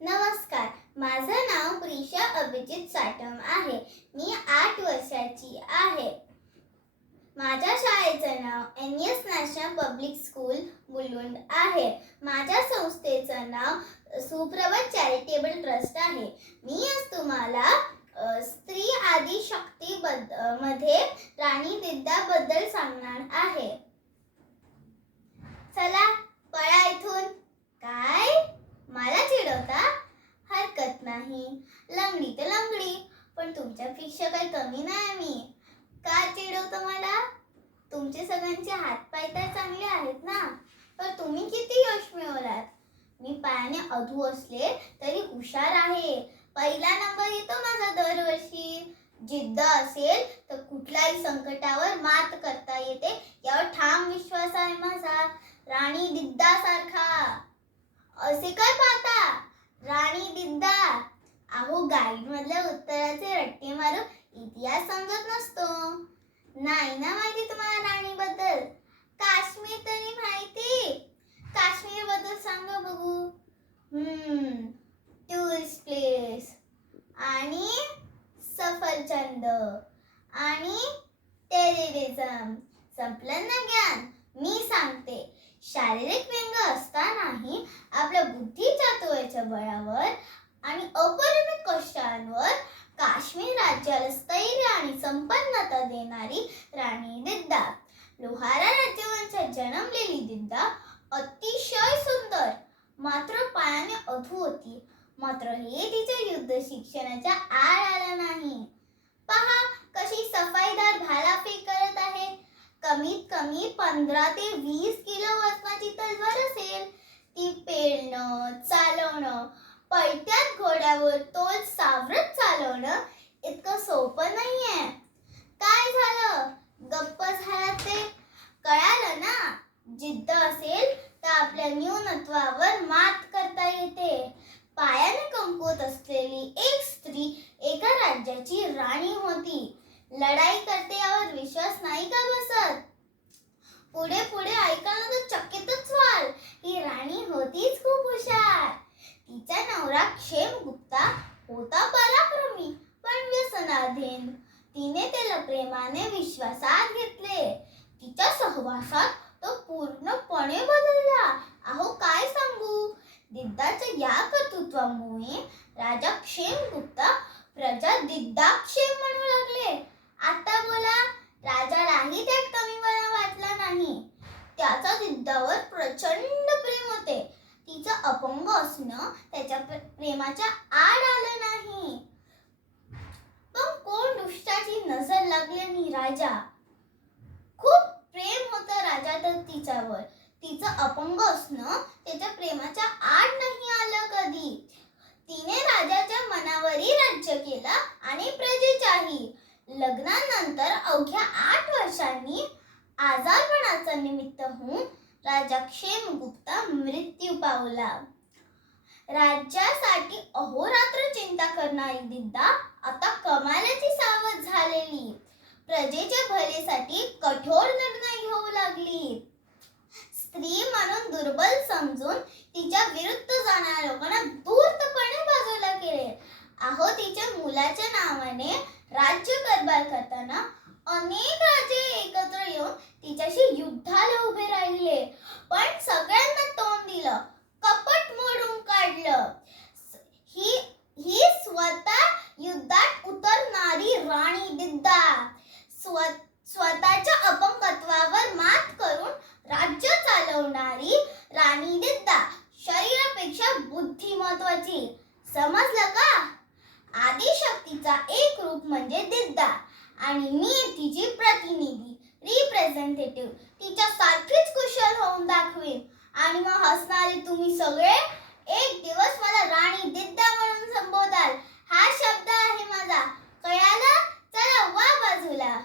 नमस्कार, माझं नाव प्रिशा अभिजित साटम आहे. मी 8 वर्षाची आहे. माझ्या शाळेचं नाव NS national public school Mulund आहे. माझ्या संस्थेचं नाव सुप्रभात चॅरिटेबल ट्रस्ट आहे. मी आज तुम्हाला स्त्री आदी शक्ती मध्ये राणी दिद्याबद्दल सांगणार आहे. चला पळा इथून. काय? मला चिडवता? हरकत नाही, लंगडी तर लंगडी, पण तुमच्यापेक्षा काही कमी नाही मी. का चिडवतं मला? तुमचे सगळ्यांचे हातपाय तर चांगले आहेत ना, तर तुम्ही किती यश मिळवलात. मी पायाने अधू असले तरी हुशार आहे. पहिला नंबर येतो माझा दरवर्षी. जिद्द असेल तर कुठल्याही संकटावर मात करता येते, यावर ठाम विश्वास आहे माझा. राणी दिद्यासारखा. असे काय पाहता? राणी दिद्या. अहो, गाईड मधल्या उत्तराचे रट्टे मारून इतिहास समजत नसतो. नाही ना माहिती तुम्हाला राणीबद्दल? काश्मीर तरी माहिती? काश्मीर बद्दल सांगा बघू. टुरिस्ट प्लेस आणि सफरचंद आणि टेररिझम. संपलं ना ज्ञान? मी सांगते. शारीरिक व्यंग असतानाही आपल्या बुद्धीच्या तोळ्याच्या बळावर आणि अपरिमित कष्टांवर काश्मीर राज्याला स्थैर्य आणि संपन्नता देणारी राणी दिद्या. लोहारा राज्यवंशात जन्मलेली दिद्या अतिशय सुंदर, मात्र पायाने अधू होती. मात्र हे तिच्या युद्ध शिक्षणाच्या आड आलं नाही. पहा कशी सफाईदार भालाफेक करत आहे. कमीत कमी 15 ते 20 किलो वजनाची तलवार असेल. ती पेलणं, चालवणं, पळत्यात घोड्यावर तोल सावरत चालवणं इतकं सोपं नाहीये. काय झालं? गप्प झाला ते? कळालं ना? जिद्द असेल तर आपल्या न्यूनत्वावर मात करता येते. पायाने कमकुवत असलेली एक स्त्री एका राज्याची राणी होती. लढाई करते यावर विश्वास नाही का बसत? पुढे पुढे ऐकायला तर चकितच व्हाल. ही राणी होतीच खूप हुशार. तिचा नवरा क्षेमगुप्ता होता पराक्रमी पण व्यसनाधीन. तिने त्याला प्रेमाने विश्वासात घेतले. तिच्या सहवासात तो पूर्णपणे बदलला. अहो, काय सांगू. दिद्याच्या या कर्तृत्वामुळे राजा क्षेमगुप्ता प्रजा दिद्याक्षेम म्हणू लागले. आता बोला, राजालाही त्यात कमीपणा वाटला नाही. त्याचा दिद्यावर प्रचंड प्रेम होते. तिचं अपंग असणं त्याच्या प्रेमाच्या आड आलं नाही. पण कोण दुष्टाची नजर लागल्याने राजा. खूप प्रेम होतं राजाचं तिच्यावर. तिचं अपंग असणं त्याच्या प्रेमाच्या आड नाही आलं कधी. तिने राजाच्या मनावरही राज्य केलं आणि प्रजेच्याही. लग्नानंतर अवघ्या 8 वर्षांनी आजारपणाचा निमित्त होऊन राजा क्षेमगुप्ता मृत्यू पावला. राज्यासाठी अहोरात्र चिंता करणारी दिद्या आता कमालीची सावध झालेली. प्रजेच्या भलेसाठी कठोर निर्णय घेऊ लागली. स्त्री म्हणून दुर्बल समजून तिच्या विरुद्ध जाणाऱ्या लोकांना धूर्तपणे बाजूला केले. अहो, तिच्या मुलाच्या नावाने राज्य कारभार करताना अनेक राजे एकत्र येऊन तिच्याशी युद्धाला उभे राहिले, पण सगळ्यांना तोंड दिलं, कपट मोडून काढलं. ही स्वतः युद्धात उतरणारी राणी दिद्या. स्वतःच्या अपंगत्वावर मात करून राज्य चालवणारी राणी दिद्या. शरीरापेक्षा बुद्धी महत्वाची. समजलं का? आदिशक्तीचा एक रूप म्हणजे दिद्या आणि मी तिची प्रतिनिधी, रिप्रेझेंटेटिव्ह. तिच्या सारखीच कुशल होऊन दाखवेन आणि मग हसणारे तुम्ही सगळे एक दिवस मला राणी दिद्या म्हणून संबोधाल. हा शब्द आहे माझा. कळालं? चला वा बाजूला.